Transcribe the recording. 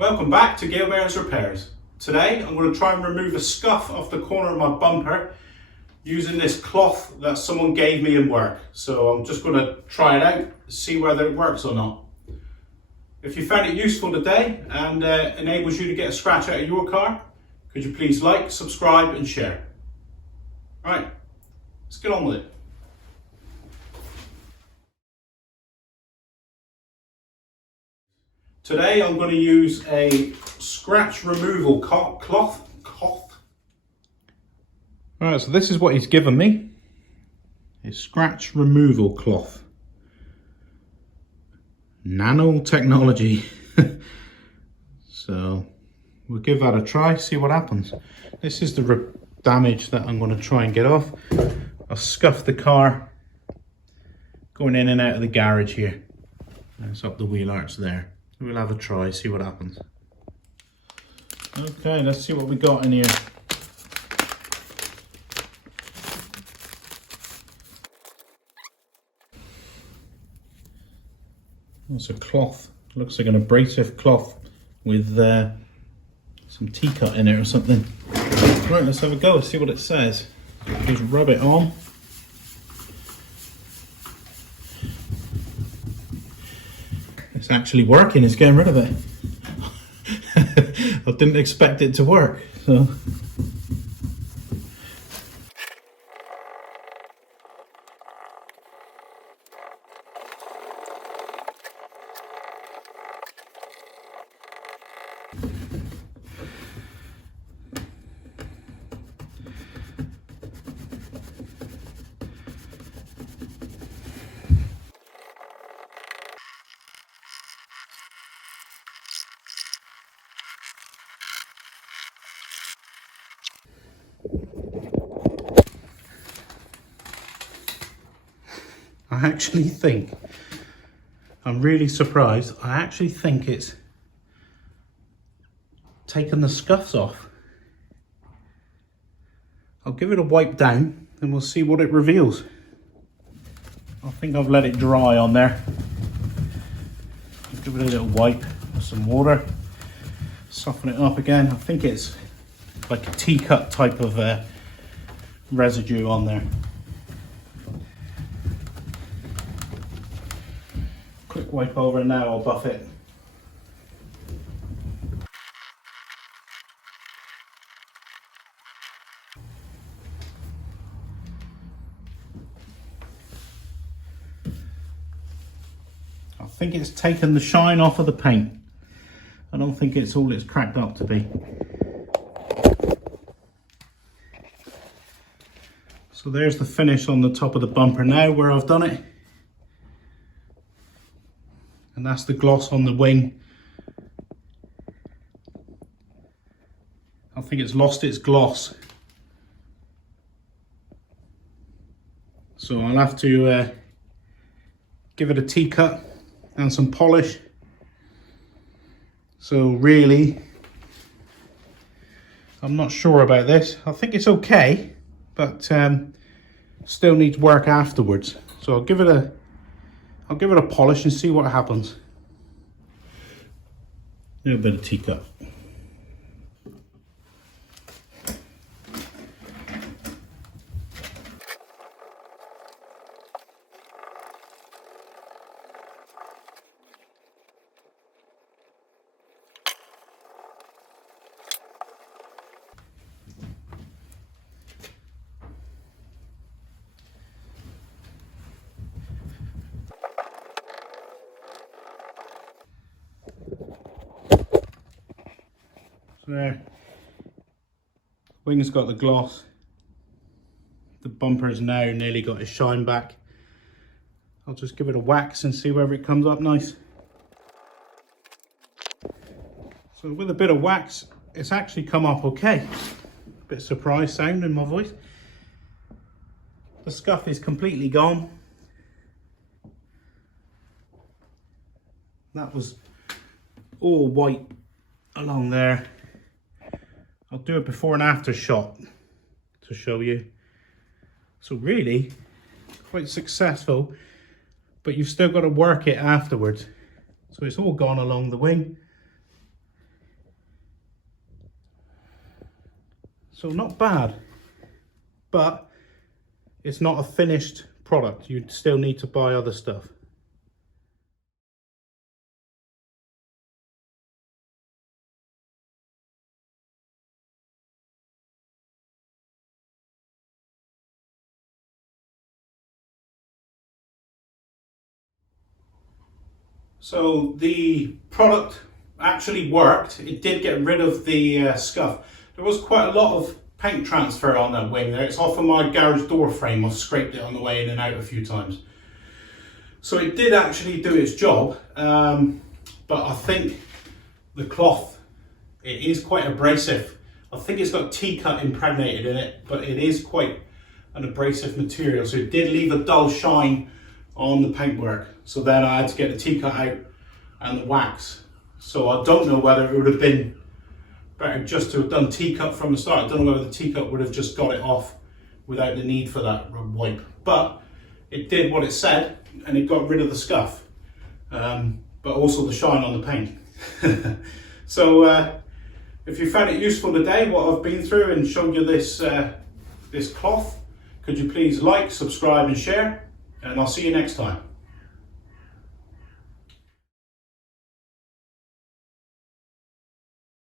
Welcome back to Gale Bearings Repairs. Today I'm going to try and remove a scuff off the corner of my bumper using this cloth that someone gave me in work. So I'm just going to try it out, see whether it works or not. If you found it useful today and enables you to get a scratch out of your car, could you please like, subscribe and share. Right, let's get on with it. Today I'm going to use a scratch removal cloth. Alright, so this is what he's given me. A scratch removal cloth. Nanotechnology. So we'll give that a try, see what happens. This is the damage that I'm going to try and get off. I've scuffed the car going in and out of the garage here. It's up the wheel arch there. We'll have a try, see what happens. Okay, let's see what we got in here. It's a cloth. Looks like an abrasive cloth with some T-cut in it or something. Right, let's have a go, see what it says. Just rub it on. It's actually working, it's getting rid of it. I didn't expect it to work, so. I actually think, I'm really surprised, I actually think it's taken the scuffs off. I'll give it a wipe down and we'll see what it reveals. I think I've let it dry on there. I'll give it a little wipe with some water, soften it up again. I think it's like a T-cut type of residue on there. Quick wipe over and now I'll buff it. I think it's taken the shine off of the paint. I don't think it's all it's cracked up to be. So there's the finish on the top of the bumper now where I've done it. And that's the gloss on the wing. I think it's lost its gloss. So I'll have to give it a T-cut and some polish. So really, I'm not sure about this. I think it's okay, but still needs work afterwards. So I'll give it a polish and see what happens. A little bit of T-cut. There, wing's got the gloss, the bumper's now nearly got its shine back. I'll just give it a wax and see whether it comes up nice. So with a bit of wax, it's actually come up okay. A bit surprised sound in my voice. The scuff is completely gone. That was all white along there. I'll do a before and after shot to show you. So really, quite successful, but you've still got to work it afterwards. So it's all gone along the wing. So not bad, but it's not a finished product. You still need to buy other stuff. So the product actually worked. It did get rid of the scuff. There was quite a lot of paint transfer on that wing there. It's off of my garage door frame. I've scraped it on the way in and out a few times. So it did actually do its job, but I think the cloth, it is quite abrasive. I think it's got T-cut impregnated in it, but it is quite an abrasive material. So it did leave a dull shine on the paintwork. So then I had to get the T-cut out and the wax. So I don't know whether it would have been better just to have done T-cut from the start. I don't know whether the T-cut would have just got it off without the need for that wipe. But it did what it said, and it got rid of the scuff, but also the shine on the paint. So if you found it useful today, what I've been through and showed you this, this cloth, could you please like, subscribe and share, and I'll see you next time.